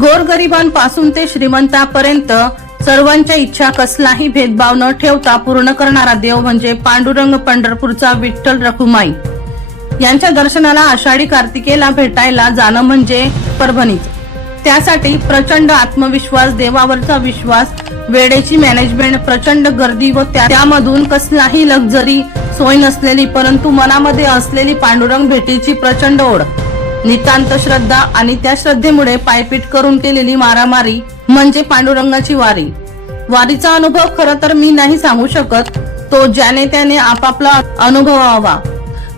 गोरगरिबांपासून ते श्रीमंतापर्यंत सर्वांच्या इच्छा कसलाही भेदभाव न ठेवता पूर्ण करणारा देव म्हणजे पांडुरंग पंढरपूरचा विठ्ठल रखुमाई. यांच्या दर्शनाला आषाढी कार्तिकेला भेटायला जाणं म्हणजे परभणीच. त्यासाठी प्रचंड आत्मविश्वास देवावरचा विश्वास वेळेची मॅनेजमेंट प्रचंड गर्दी व त्यामधून कसलाही लक्झरी सोय नसलेली परंतु मनामध्ये असलेली पांडुरंग भेटीची प्रचंड ओढ. नितांत श्रद्धा आणि त्या श्रद्धेमुळे पायपीट करून केलेली मारामारी म्हणजे पांडुरंगाची वारी. वारीचा अनुभव खर तर मी नाही सांगू शकत तो ज्याने त्याने आपापला अनुभवावा.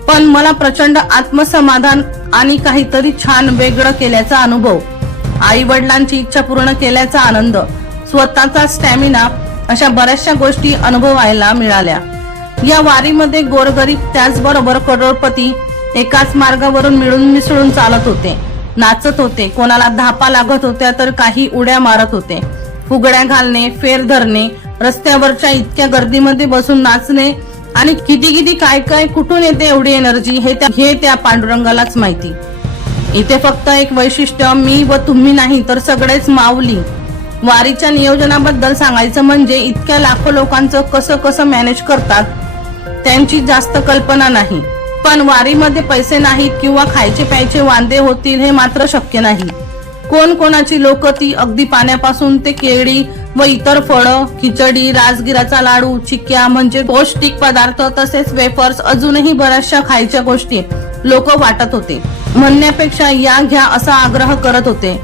पण मला प्रचंड आत्मसमाधान आणि काहीतरी छान वेगळं केल्याचा अनुभव आई वडिलांची इच्छा पूर्ण केल्याचा आनंद स्वतःचा स्टॅमिना अशा बऱ्याचशा गोष्टी अनुभवायला मिळाल्या. या वारीमध्ये गोरगरीब त्याचबरोबर करोडपती एकाच मार्गावरून मिळून मिसळून चालत होते. नाचत होते. कोणाला धापा लागत होत्या तर काही उड्या मारत होते. फुगड्या घालणे फेर धरणे रस्त्यावरच्या इतक्या गर्दीमध्ये बसून नाचणे आणि किती किती काय काय कुठून येते एवढी एनर्जी हे त्या हे त्या पांडुरंगालाच माहिती. इथे फक्त एक वैशिष्ट्य मी व तुम्ही नाही तर सगळेच माऊली. वारीच्या नियोजनाबद्दल सांगायचं म्हणजे इतक्या लाखो लोकांचं कसं कसं मॅनेज करतात त्यांची जास्त कल्पना नाही. पण वारीमध्ये पैसे नाहीत किंवा खायचे प्यायचे वांदे होतील हे मात्र शक्य नाही. कोण कोणाची लोक ती अगदी पाण्यापासून ते केळी व इतर फळं खिचडी राजगिराचा लाडू चिक्क्या म्हणजे पौष्टिक पदार्थ तसेच वेफर्स अजूनही बऱ्याचशा खायच्या गोष्टी लोक वाटत होते. म्हणण्यापेक्षा या घ्या असा आग्रह करत होते.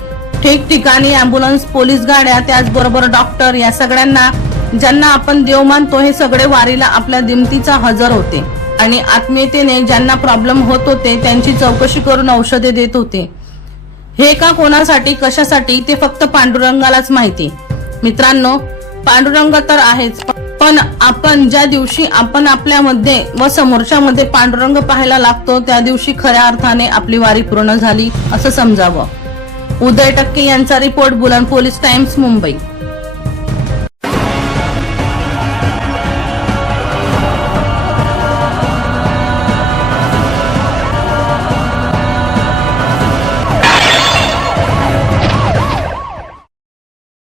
ठिकठिकाणी अँब्युलन्स पोलीस गाड्या त्याचबरोबर डॉक्टर या सगळ्यांना ज्यांना आपण देव मानतो हे सगळे वारीला आपल्या दिमतीचा हजर होते. आणि आत्मीयतेने ज्यांना प्रॉब्लेम होत होते त्यांची चौकशी करून औषधे देत होते. हे का कोणासाठी कशासाठी ते फक्त पांडुरंगालाच माहिती. मित्रांनो पांडुरंग तर आहेच पण आपण ज्या दिवशी आपण आपल्यामध्ये व समोरच्यामध्ये पांडुरंग पाहायला लागतो त्या दिवशी खऱ्या अर्थाने आपली वारी पूर्ण झाली असं समजावं. उदय टक्के यांचा रिपोर्ट बुलन पोलीस टाइम्स मुंबई.